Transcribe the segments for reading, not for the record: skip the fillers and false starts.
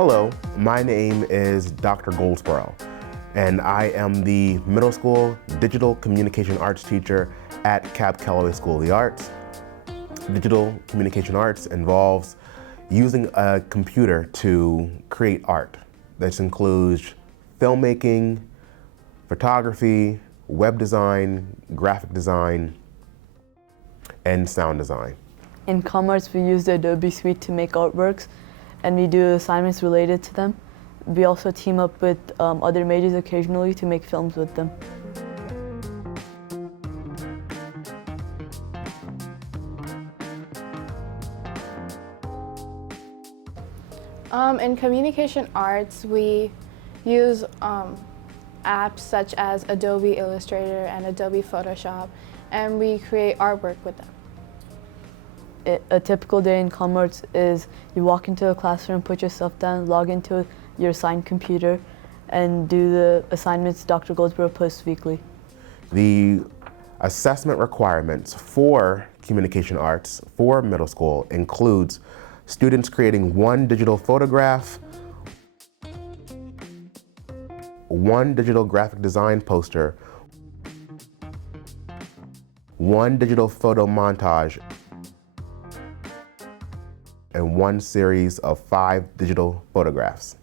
Hello, my name is Dr. Goldsborough, and I am the middle school digital communication arts teacher at Cab Calloway School of the Arts. Digital communication arts involves using a computer to create art. This includes filmmaking, photography, web design, graphic design, and sound design. In commerce, we use the Adobe Suite to make artworks, and we do assignments related to them. We also team up with other majors occasionally to make films with them. In communication arts, we use apps such as Adobe Illustrator and Adobe Photoshop, and we create artwork with them. A typical day in commerce is you walk into a classroom, put your stuff down, log into your assigned computer, and do the assignments Dr. Goldsborough posts weekly. The assessment requirements for communication arts for middle school includes students creating one digital photograph, one digital graphic design poster, one digital photo montage, and one series of 5 digital photographs.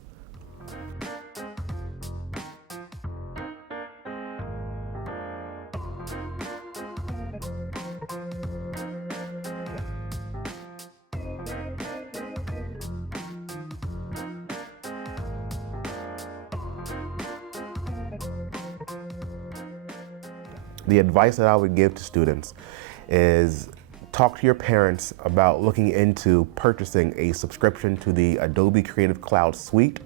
The advice that I would give to students is talk to your parents about looking into purchasing a subscription to the Adobe Creative Cloud Suite.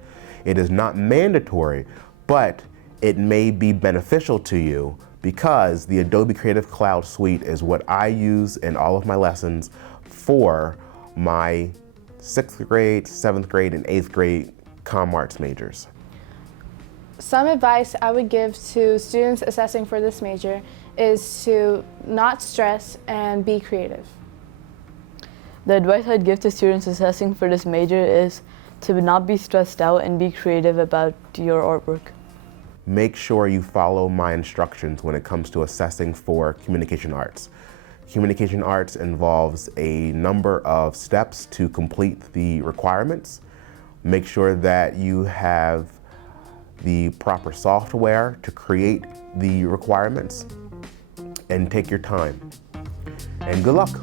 It is not mandatory, but it may be beneficial to you because the Adobe Creative Cloud Suite is what I use in all of my lessons for my 6th grade, 7th grade, and 8th grade comm arts majors. Some advice I would give to students assessing for this major is to not stress and be creative. The advice I'd give to students assessing for this major is to not be stressed out and be creative about your artwork. Make sure you follow my instructions when it comes to assessing for communication arts. Communication arts involves a number of steps to complete the requirements. Make sure that you have the proper software to create the requirements, and take your time. And good luck.